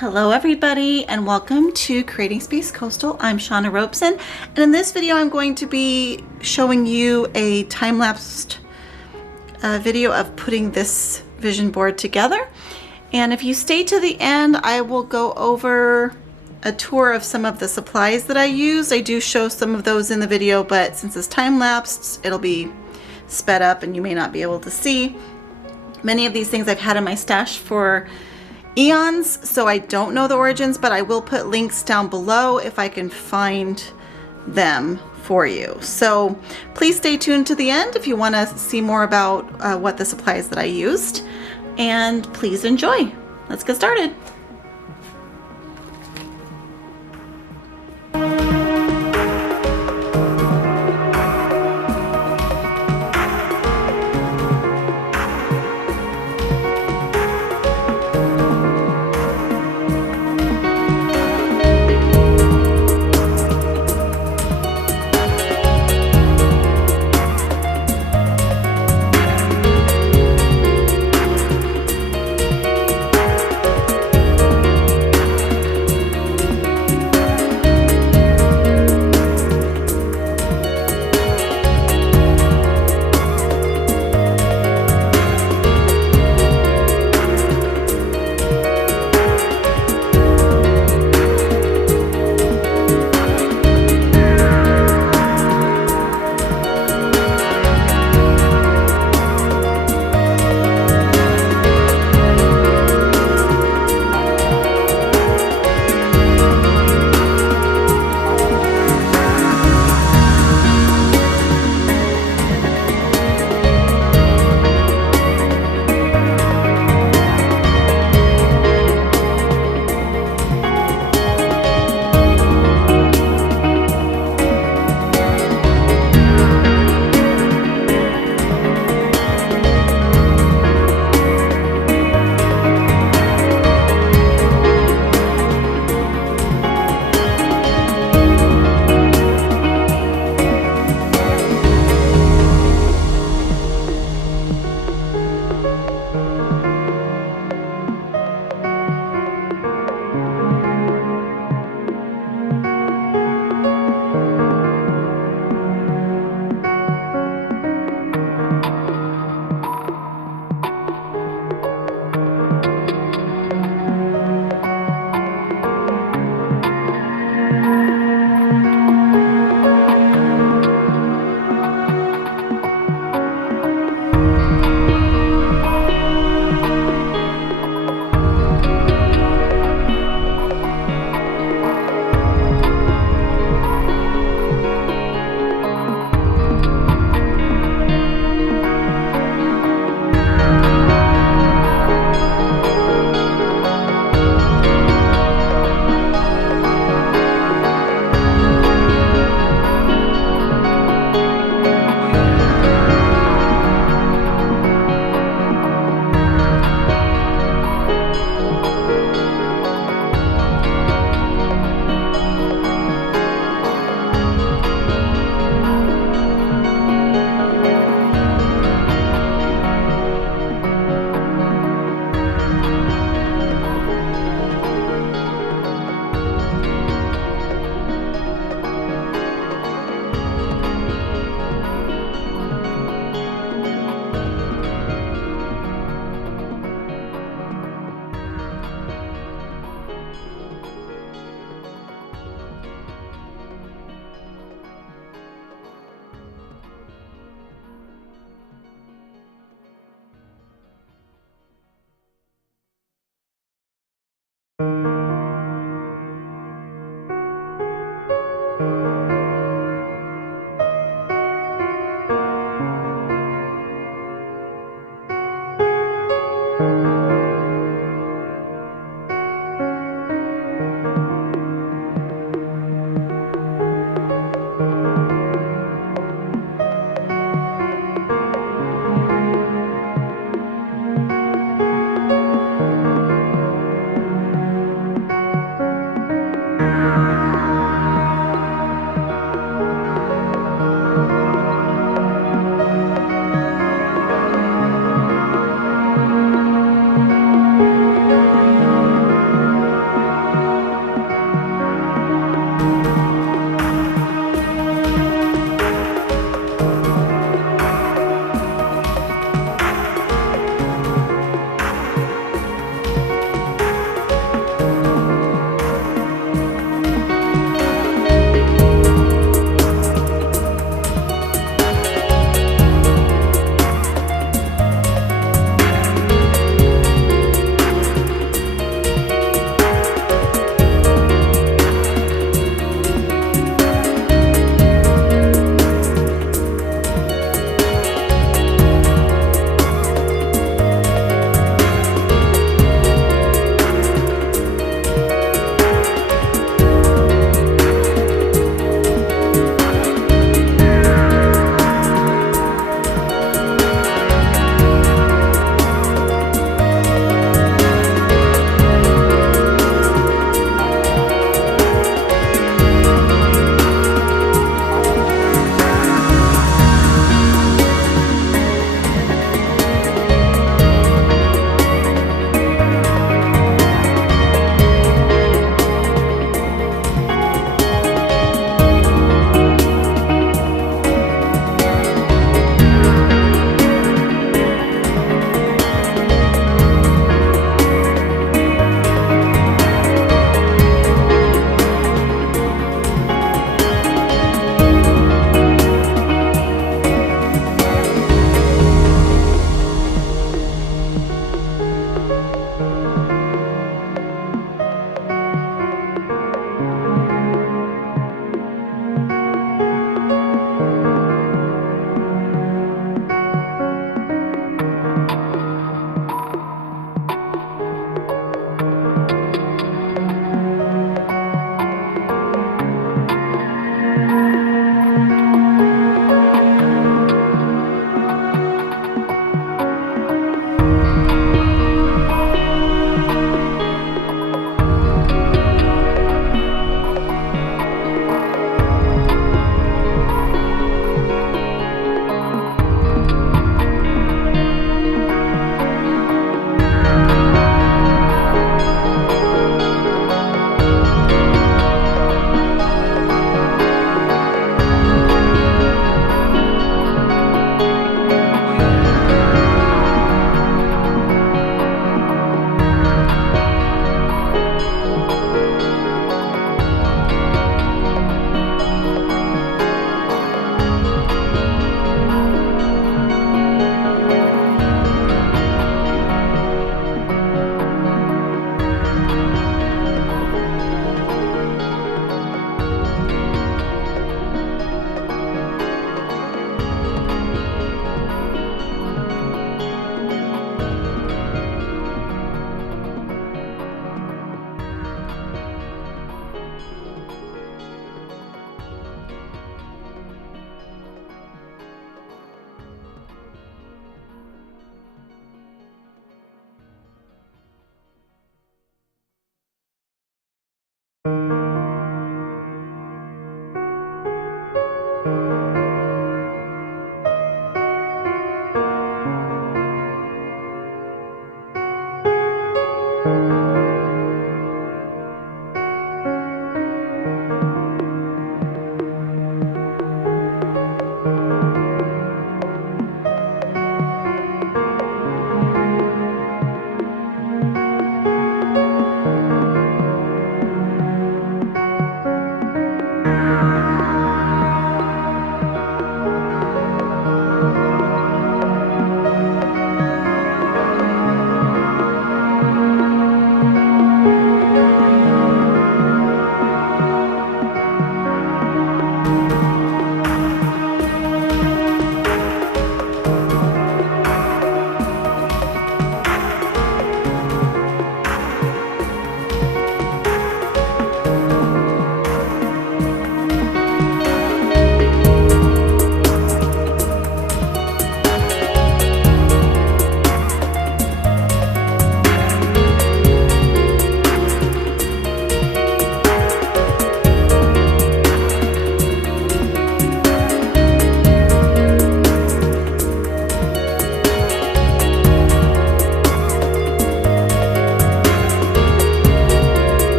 Hello everybody and welcome to Creating Space Coastal. I'm Shauna Robeson, and in this video I'm going to be showing you a time-lapsed video of putting this vision board together. And if you stay to the end, I will go over a tour of some of the supplies that I use. I do show some of those in the video, but since it's time-lapsed, it'll be sped up and you may not be able to see. Many of these things I've had in my stash for eons, so I don't know the origins, but I will put links down below if I can find them for you. So please stay tuned to the end if you want to see more about what the supplies that I used, and please enjoy. Let's get started.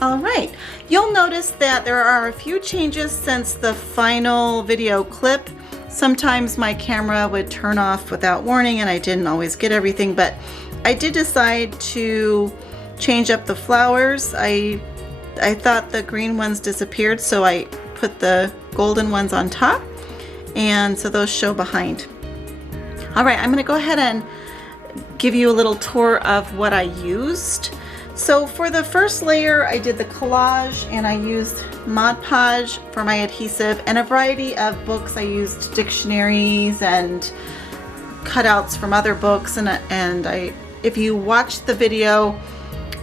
All right, you'll notice that there are a few changes since the final video clip. Sometimes my camera would turn off without warning and I didn't always get everything, but I did decide to change up the flowers. I thought the green ones disappeared, so I put the golden ones on top, and so those show behind. All right, I'm gonna go ahead and give you a little tour of what I used. So for the first layer, I did the collage and I used Mod Podge for my adhesive and a variety of books. I used dictionaries and cutouts from other books, and if you watched the video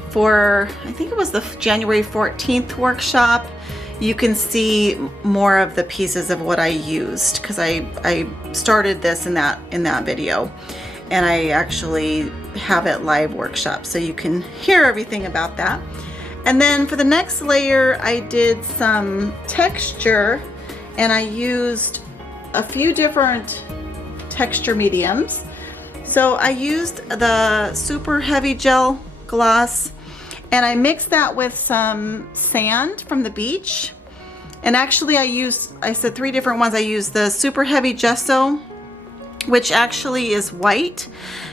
for, I think it was the January 14th workshop, you can see more of the pieces of what I used, because I started this in that video, and I actually have it live workshop, so you can hear everything about that. And then for the next layer, I did some texture, and I used a few different texture mediums. So I used the super heavy gel gloss, and I mixed that with some sand from the beach. And actually I said 3 different ones. I used the super heavy gesso, which actually is white,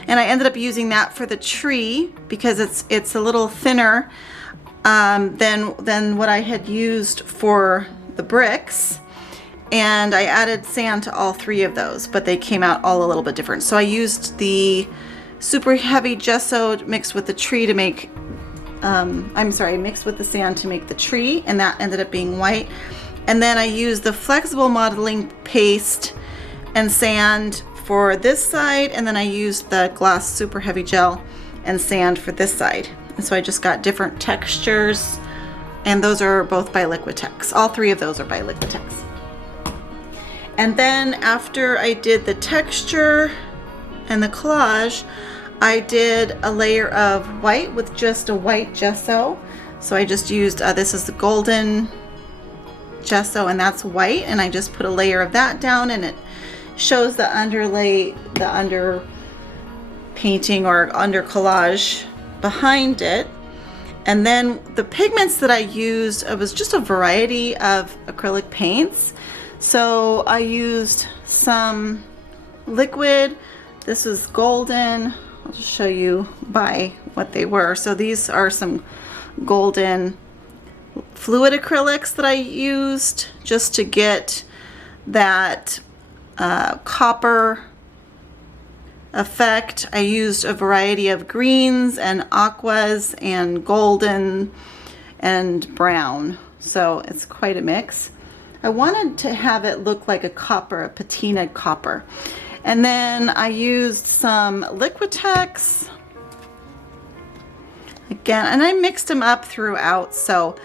and I ended up using that for the tree because it's a little thinner than what I had used for the bricks, and I added sand to all 3 of those, but they came out all a little bit different. So I used the super heavy gesso mixed with the tree to make mixed with the sand to make the tree, and that ended up being white. And then I used the flexible modeling paste and sand for this side, and then I used the gloss super heavy gel and sand for this side. And so I just got different textures, and those are both by Liquitex. All 3 of those are by Liquitex. And then after I did the texture and the collage, I did a layer of white with just a white gesso. So I just used, this is the golden gesso, and that's white, and I just put a layer of that down, and it shows the underlay, the under painting or under collage behind it. And then the pigments that I used, it was just a variety of acrylic paints. So I used some liquid. This is golden. I'll just show you by what they were. So these are some golden fluid acrylics that I used just to get that copper effect. I used a variety of greens and aquas and golden and brown, so it's quite a mix. I wanted to have it look like a copper, a patinaed copper. And then I used some Liquitex again, and I mixed them up throughout. So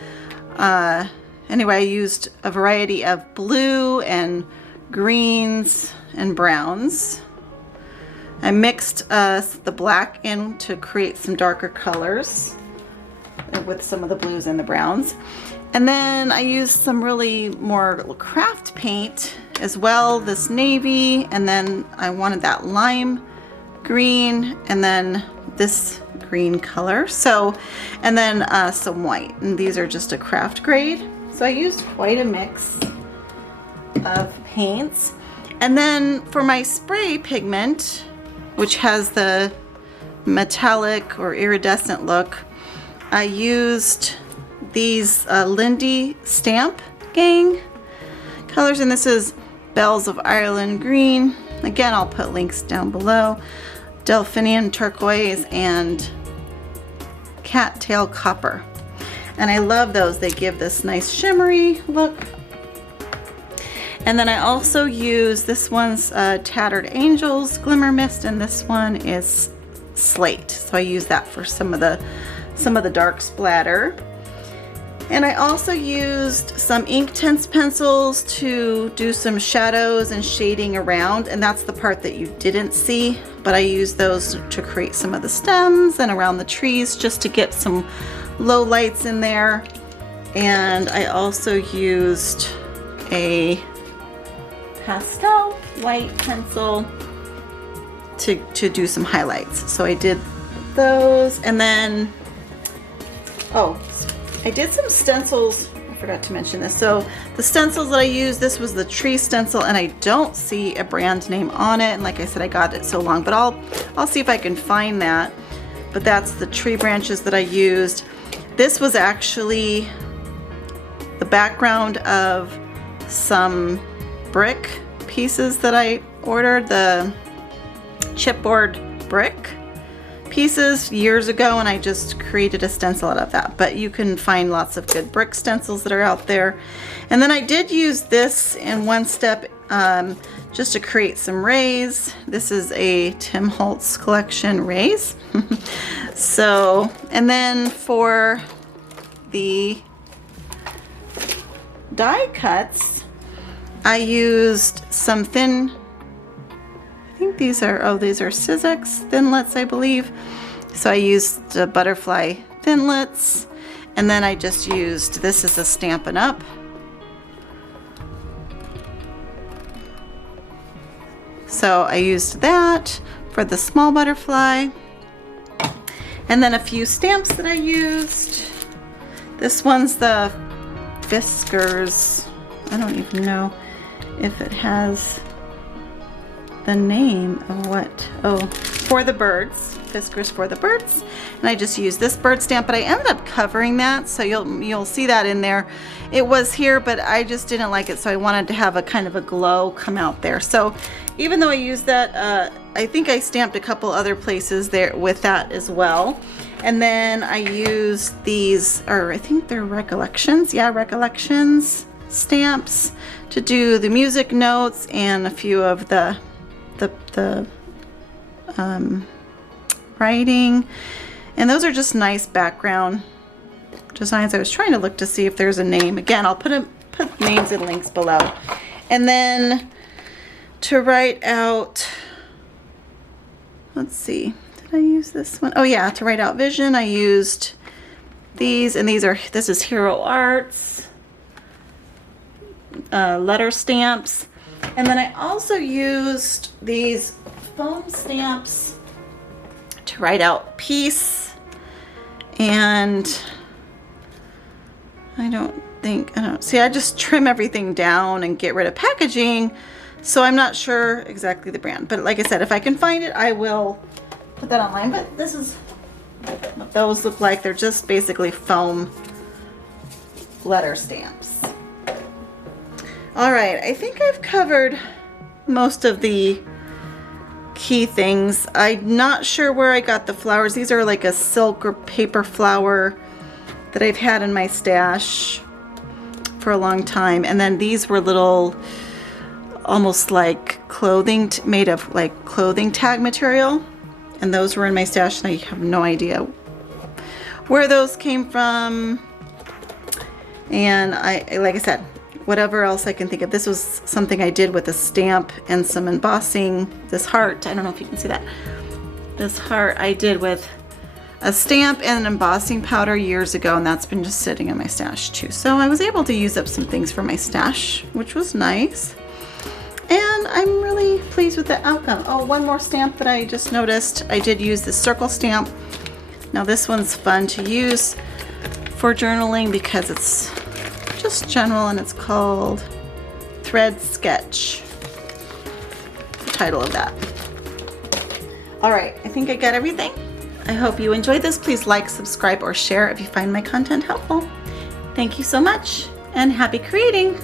anyway, I used a variety of blue and greens and browns. I mixed the black in to create some darker colors with some of the blues and the browns. And then I used some really more craft paint as well, this navy, and then I wanted that lime green, and then this green color. So, and then some white, and these are just a craft grade. So I used quite a mix of paints. And then for my spray pigment, which has the metallic or iridescent look, I used these Lindy Stamp Gang colors, and this is Bells of Ireland green. Again, I'll put links down below. Delphinium turquoise and cattail copper. And I love those. They give this nice shimmery look. And then I also use, this one's Tattered Angels Glimmer Mist, and this one is Slate. So I use that for some of the dark splatter. And I also used some Inktense pencils to do some shadows and shading around, and that's the part that you didn't see, but I used those to create some of the stems and around the trees just to get some low lights in there. And I also used a pastel white pencil to do some highlights. So I did those, and then I did some stencils. I forgot to mention this. So the stencils that I used, this was the tree stencil, and I don't see a brand name on it. And like I said, I got it so long, but I'll see if I can find that. But that's the tree branches that I used. This was actually the background of some brick pieces that I ordered, the chipboard brick pieces years ago, and I just created a stencil out of that. But you can find lots of good brick stencils that are out there. And then I did use this in one step just to create some rays. This is a Tim Holtz collection rays. So, and then for the die cuts, I used some thin, I think these are Sizzix Thinlits, I believe. So I used the butterfly Thinlits, and then I just used, this is a Stampin' Up. So I used that for the small butterfly. And then a few stamps that I used. This one's the Fiskars. I don't even know if it has the name of what. Oh, For the Birds. Fiskars For the Birds. And I just used this bird stamp, but I ended up covering that, so you'll see that in there. It was here, but I just didn't like it, so I wanted to have a kind of a glow come out there. So even though I used that, I think I stamped a couple other places there with that as well. And then I used these, or I think they're Recollections. Yeah, Recollections stamps to do the music notes and a few of the writing. And those are just nice background designs. I was trying to look to see if there's a name. Again, I'll put names and links below. And then to write out, let's see, did I use this one? Oh yeah, to write out vision, I used these, and this is Hero Arts letter stamps. And then I also used these foam stamps to write out peace, and I don't see, I just trim everything down and get rid of packaging, so I'm not sure exactly the brand, but like I said, if I can find it, I will put that online. But this is what those look like. They're just basically foam letter stamps. All right, I think I've covered most of the key things. I'm not sure where I got the flowers. These are like a silk or paper flower that I've had in my stash for a long time. And then these were little, almost like clothing, made of like clothing tag material. And those were in my stash, and I have no idea where those came from. And like I said, whatever else I can think of. This was something I did with a stamp and some embossing. This heart, I don't know if you can see that. This heart I did with a stamp and an embossing powder years ago, and that's been just sitting in my stash too. So I was able to use up some things for my stash, which was nice. And I'm really pleased with the outcome. Oh, one more stamp that I just noticed. I did use the circle stamp. Now this one's fun to use for journaling because it's just general, and it's called Thread Sketch. The title of that. All right, I think I got everything. I hope you enjoyed this. Please like, subscribe, or share if you find my content helpful. Thank you so much, and happy creating!